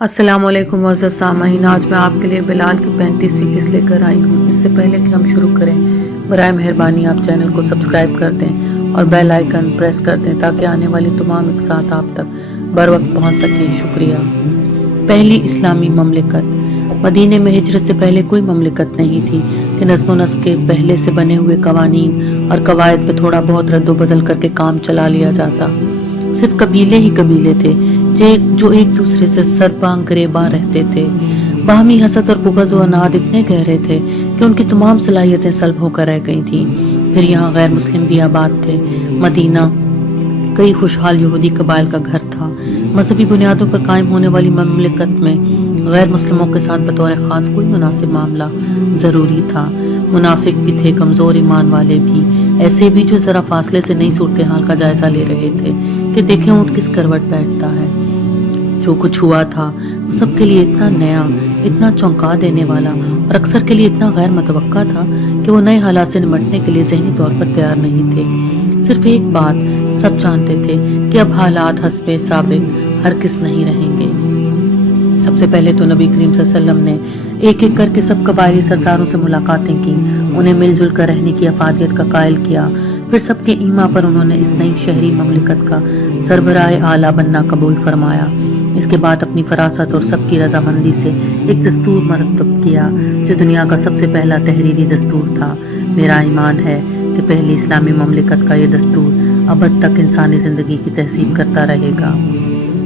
السلام علیکم معزز سامعین، آج میں آپ کے لیے بلال کی 35ویں قسط لے کر آئی ہوں۔ اس سے پہلے کہ ہم شروع کریں، برائے مہربانی آپ چینل کو سبسکرائب کر دیں اور بیل آئیکن پریس کر دیں تاکہ آنے والی تمام اقساط آپ تک بر وقت پہنچ سکیں۔ شکریہ۔ پہلی اسلامی مملکت۔ مدینے میں ہجرت سے پہلے کوئی مملکت نہیں تھی کہ نظم و نسق کے پہلے سے بنے ہوئے قوانین اور قواعد پہ تھوڑا بہت رد و بدل کر کے کام چلا لیا جاتا۔ صرف قبیلے ہی قبیلے تھے جو ایک دوسرے سے سرباں گریباں رہتے تھے۔ باہمی حسد اور بغض و عناد اتنے گہرے تھے کہ ان کی تمام صلاحیتیں سلب ہو کر رہ گئی تھیں۔ پھر یہاں غیر مسلم بھی آباد تھے۔ مدینہ کئی خوشحال یہودی قبائل کا گھر تھا۔ مذہبی بنیادوں پر قائم ہونے والی مملکت میں غیر مسلموں کے ساتھ بطور خاص کوئی مناسب معاملہ ضروری تھا۔ منافق بھی تھے، کمزور ایمان والے بھی، ایسے بھی جو ذرا فاصلے سے نئی صورتحال کا جائزہ لے رہے تھے کہ دیکھیں اونٹ کس کروٹ بیٹھتا ہے۔ جو کچھ ہوا تھا وہ سب کے لیے اتنا نیا، اتنا چونکا دینے والا اور اکثر کے لیے اتنا غیر متوقع تھا کہ وہ نئے حالات سے نمٹنے کے لیے ذہنی طور پر تیار نہیں تھے۔ صرف ایک بات سب جانتے تھے کہ اب حالات حسب سابق ہرگز نہیں رہیں گے۔ سب سے پہلے تو نبی کریم صلی اللہ علیہ وسلم نے ایک ایک کر کے سب قبائلی سرداروں سے ملاقاتیں کی، انہیں مل جل کر رہنے کی افادیت کا قائل کیا۔ پھر سب کے ایما پر انہوں نے اس نئی شہری مملکت کا سربراہ اعلیٰ بننا قبول فرمایا۔ اس کے بعد اپنی فراست اور سب کی رضامندی سے ایک دستور مرتب کیا جو دنیا کا سب سے پہلا تحریری دستور تھا۔ میرا ایمان ہے کہ پہلی اسلامی مملکت کا یہ دستور ابد تک انسانی زندگی کی تہذیب کرتا رہے گا۔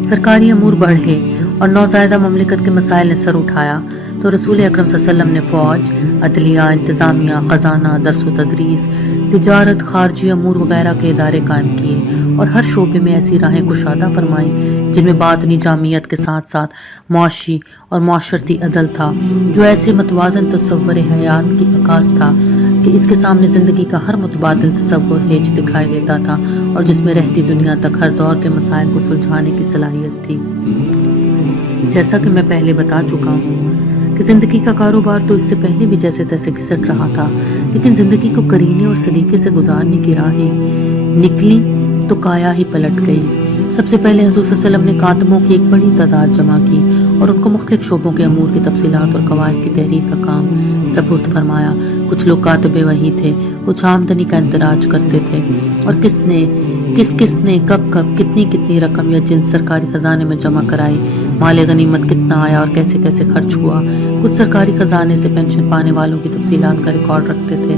سرکاری امور بڑھے اور نوزائیدہ مملکت کے مسائل نے سر اٹھایا تو رسول اکرم صلی اللہ علیہ وسلم نے فوج، عدلیہ، انتظامیہ، خزانہ، درس و تدریس، تجارت، خارجی امور وغیرہ کے ادارے قائم کیے اور ہر شعبے میں ایسی راہیں کشادہ فرمائیں جن میں باطنی جامعیت کے ساتھ ساتھ معاشی اور معاشرتی عدل تھا، جو ایسے متوازن تصور حیات کی عکاس تھا کہ اس کے سامنے زندگی کا ہر متبادل تصور ہیج دکھائی دیتا تھا اور جس میں رہتی دنیا تک ہر دور کے مسائل کو سلجھانے کی صلاحیت تھی۔ جیسا کہ میں پہلے بتا چکا ہوں کہ زندگی کا کاروبار تو اس سے پہلے بھی جیسے تیسے گھسٹ رہا تھا، لیکن زندگی کو کرینے اور سلیقے سے گزارنے کی راہیں نکلی تو کایا ہی پلٹ گئی۔ سب سے پہلے حضور صلی اللہ علیہ وسلم نے کاتبوں کی ایک بڑی تعداد جمع کی اور ان کو مختلف شعبوں کے امور کی تفصیلات اور قواعد کی تحریر کا کام سپرد فرمایا۔ کچھ لوگ کاتب وحی تھے، کچھ آمدنی کا اندراج کرتے تھے اور کس نے کب کتنی رقم یا جنس سرکاری خزانے میں جمع کرائی، مال غنیمت کتنا آیا اور کیسے کیسے خرچ ہوا۔ کچھ سرکاری خزانے سے پینشن پانے والوں کی تفصیلات کا ریکارڈ رکھتے تھے۔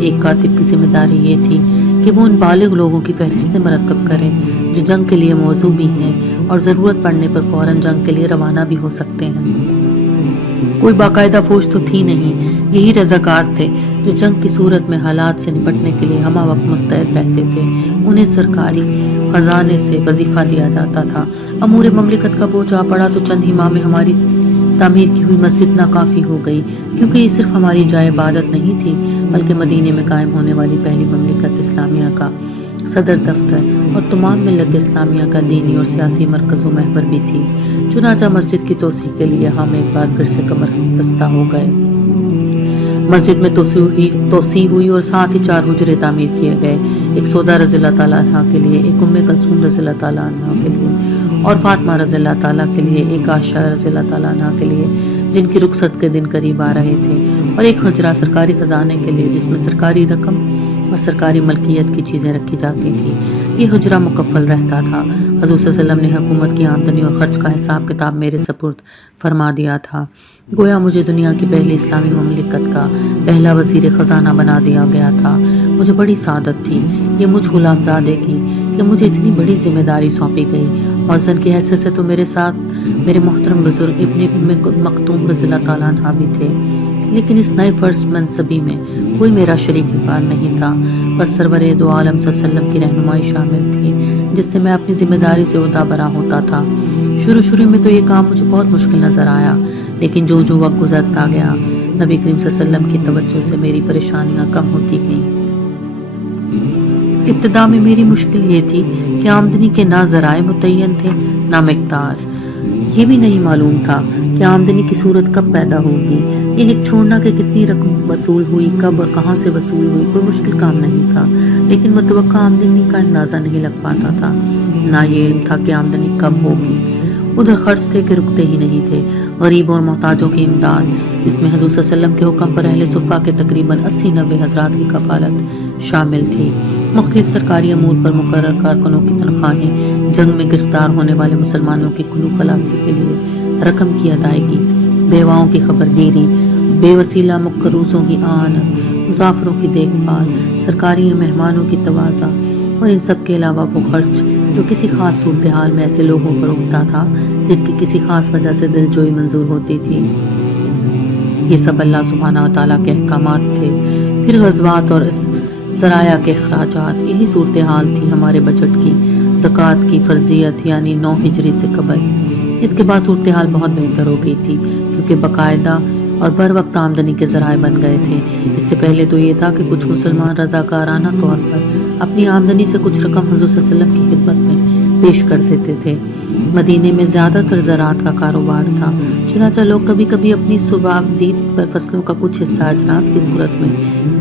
ایک کاتب کی ذمہ داری یہ تھی کہ وہ ان بالغ لوگوں کی فہرستیں مرتب کرے جو جنگ کے لیے موزوں بھی ہیں اور ضرورت پڑنے پر فوراً جنگ کے لیے روانہ بھی ہو سکتے ہیں۔ کوئی باقاعدہ فوج تو تھی نہیں، یہی رضاکار تھے جو جنگ کی صورت میں حالات سے نپٹنے کے لیے ہمہ وقت مستعد رہتے تھے۔ انہیں سرکاری خزانے سے وظیفہ دیا جاتا تھا۔ امور مملکت کا بوجھ آ پڑا تو چند ہی ماہ میں ہماری تعمیر کی ہوئی مسجد ناکافی ہو گئی، کیونکہ یہ صرف ہماری جائے عبادت نہیں تھی بلکہ مدینے میں قائم ہونے والی پہلی مملکت اسلامیہ کا صدر دفتر اور تمام ملت اسلامیہ کا دینی اور سیاسی مرکز و محور بھی تھی۔ چنانچہ مسجد کی توسیع کے لیے ہم ایک بار پھر سے کمر بستہ ہو گئے۔ مسجد میں توسیع ہوئی اور ساتھ ہی 4 حجرے تعمیر کیے گئے، ایک سودا رضی اللہ تعالیٰ عنہ کے لیے، ایک ام کلثوم رضی اللہ تعالیٰ عنہ کے لیے اور فاطمہ رضی اللہ تعالیٰ کے لیے، ایک عائشہ رضی اللہ تعالیٰ عنہ کے لیے جن کی رخصت کے دن قریب آ رہے تھے، اور ایک حجرہ سرکاری خزانے کے لیے جس میں سرکاری رقم اور سرکاری ملکیت کی چیزیں رکھی جاتی تھیں۔ یہ حجرہ مکفل رہتا تھا۔ حضور صلی اللہ علیہ وسلم نے حکومت کی آمدنی اور خرچ کا حساب کتاب میرے سپرد فرما دیا تھا۔ گویا مجھے دنیا کی پہلی اسلامی مملکت کا پہلا وزیر خزانہ بنا دیا گیا تھا۔ مجھے بڑی سعادت تھی یہ مجھ غلام زادے کی کہ مجھے اتنی بڑی ذمہ داری سونپی گئی۔ مؤذن کی حیثیت سے تو میرے ساتھ میرے محترم بزرگ ابن ام مکتوم رضی اللہ تعالیٰ عنہ بھی تھے، لیکن اس نئے فرض منصبی میں کوئی میرا شریک کار نہیں تھا، بس سرور دو عالم صلی اللہ علیہ وسلم کی رہنمائی شامل تھی جس سے میں اپنی ذمہ داری سے عہدہ برا ہوتا تھا۔ شروع میں تو یہ کام مجھے بہت مشکل نظر آیا، لیکن جو وقت گزرتا گیا نبی کریم صلی اللہ علیہ وسلم کی توجہ سے میری پریشانیاں کم ہوتی گئیں۔ ابتدا میں میری مشکل یہ تھی کہ آمدنی کے نہ ذرائع متعین تھے نہ مقدار۔ یہ بھی نہیں معلوم تھا کہ آمدنی کی صورت کب پیدا ہوگی، یہ لکھ چھوڑنا کہ کتنی رقم وصول ہوئی، کب اور کہاں سے وصول ہوئی کوئی مشکل کام نہیں تھا، لیکن متوقع آمدنی کا اندازہ نہیں لگ پاتا تھا، نہ یہ علم تھا کہ آمدنی کب ہوگی ادھر خرچ تھے کہ رکتے ہی نہیں تھے۔ غریب اور محتاجوں کی امداد، جس میں حضور صلی اللہ علیہ وسلم کے حکم پر اہل صفہ کے تقریباً 80-90 حضرات کی کفالت شامل تھی۔ مختلف سرکاری امور پر مقرر کارکنوں کی تنخواہیں، جنگ میں گرفتار ہونے والے مسلمانوں کی کلو خلاصی کے لیے رقم کی ادائیگی، بیواؤں کی خبرگیری، بے وسیلہ مقروضوں کی اعانت، مسافروں کی دیکھ بھال، سرکاری مہمانوں کی توازہ، اور ان سب کے علاوہ وہ خرچ جو کسی خاص صورتحال میں ایسے لوگوں پر اٹھتا تھا جن کی کسی خاص وجہ سے دل جوئی منظور ہوتی تھی۔ یہ سب اللہ سبحانہ و تعالیٰ کے احکامات تھے۔ پھر غزوات اور سرایہ کے اخراجات، یہی صورتحال تھی ہمارے بجٹ کی۔ زکوٰۃ کی فرضیت یعنی 9 ہجری سے قبل۔ اس کے بعد صورتحال بہت بہتر ہو گئی تھی کیونکہ باقاعدہ اور بر وقت آمدنی کے ذرائع بن گئے تھے۔ اس سے پہلے تو یہ تھا کہ کچھ مسلمان رضاکارانہ طور پر اپنی آمدنی سے کچھ رقم حضور صلی اللہ علیہ وسلم کی خدمت میں پیش کر دیتے تھے۔ مدینے میں زیادہ تر زراعت کا کاروبار تھا، چنانچہ لوگ کبھی کبھی اپنی صوابدید پر فصلوں کا کچھ حصہ اجناس کی صورت میں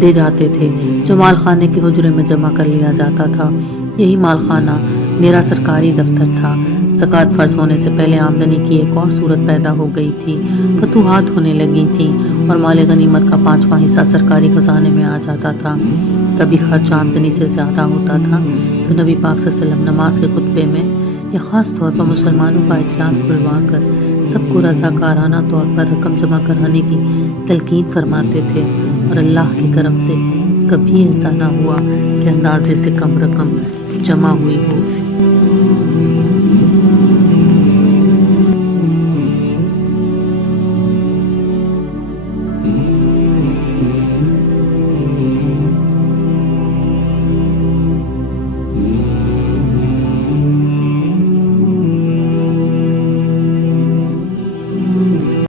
دے جاتے تھے جو مال خانے کے حجرے میں جمع کر لیا جاتا تھا۔ یہی مال خانہ میرا سرکاری دفتر تھا۔ زکوٰۃ فرض ہونے سے پہلے آمدنی کی ایک اور صورت پیدا ہو گئی تھی، فتوحات ہونے لگی تھیں اور مال غنیمت کا 5واں حصہ سرکاری خزانے میں آ جاتا تھا۔ کبھی خرچ آمدنی سے زیادہ ہوتا تھا تو نبی پاک صلی اللہ علیہ وسلم نماز کے خطبے میں یا خاص طور پر مسلمانوں کا اجلاس بلوا کر سب کو رضاکارانہ طور پر رقم جمع کرانے کی تلقین فرماتے تھے، اور اللہ کے کرم سے کبھی ایسا نہ ہوا کہ اندازے سے کم رقم جمع ہوئی ہو۔